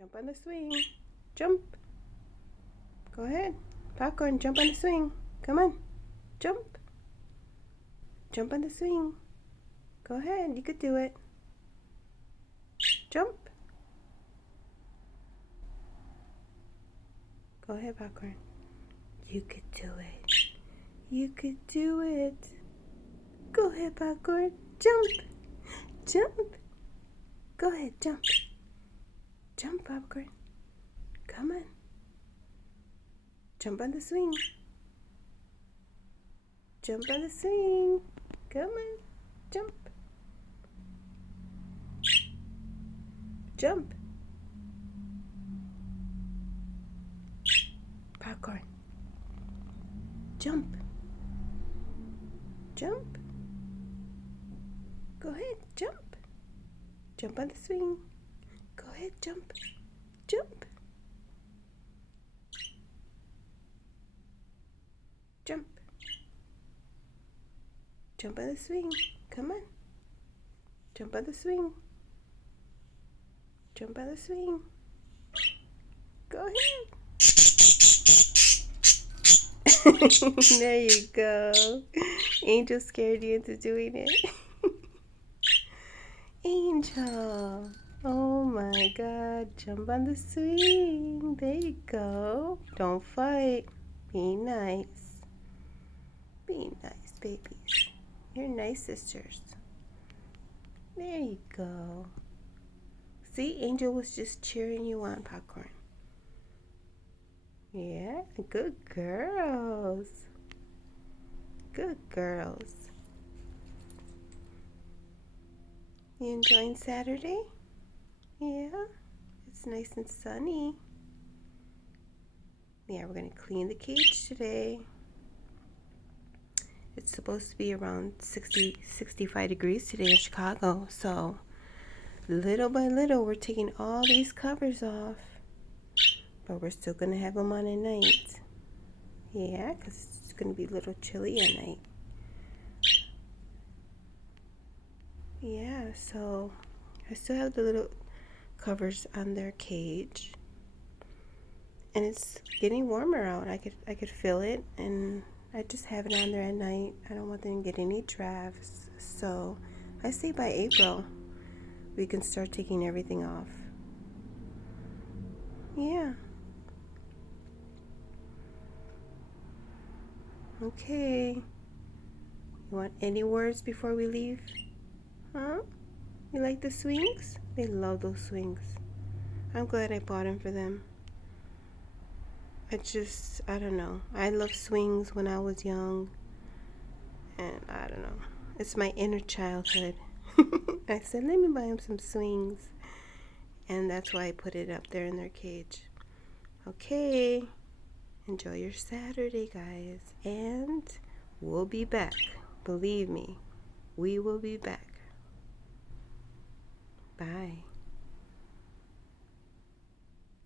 Jump on the swing. Jump. Go ahead. Popcorn, jump on the swing. Come on. Jump. Jump on the swing. Go ahead. You could do it. Jump. Go ahead, Popcorn. You could do it. You could do it. Go ahead, Popcorn. Jump. Jump. Go ahead, jump. Jump, Popcorn. Come on. Jump on the swing. Jump on the swing. Come on. Jump. Jump. Popcorn. Jump. Jump. Go ahead, jump. Jump on the swing. Go ahead, jump. Jump. Jump. Jump on the swing. Come on. Jump on the swing. Jump on the swing. Go ahead. There you go. Angel scared you into doing it. Angel. Oh my God. Jump on the swing. There you go. Don't fight. Be nice. Be nice, babies. You're nice sisters. There you go. See, Angel was just cheering you on, Popcorn. Yeah, good girls. Good girls. You enjoying Saturday? Yeah, it's nice and sunny. Yeah, we're going to clean the cage today. It's supposed to be around 65 degrees today in Chicago. So, little by little, we're taking all these covers off. But we're still going to have them on at night. Yeah, because it's going to be a little chilly at night. Yeah, so I still have the little covers on their cage. And it's getting warmer out. I could feel it, and I just have it on there at night. I don't want them to get any drafts. So I say by April we can start taking everything off. Yeah. Okay. You want any words before we leave? Huh? You like the swings? They love those swings. I'm glad I bought them for them. I don't know. I loved swings when I was young. And I don't know. It's my inner childhood. I said, let me buy them some swings. And that's why I put it up there in their cage. Okay. Enjoy your Saturday, guys. And we'll be back. Believe me, we will be back. Bye.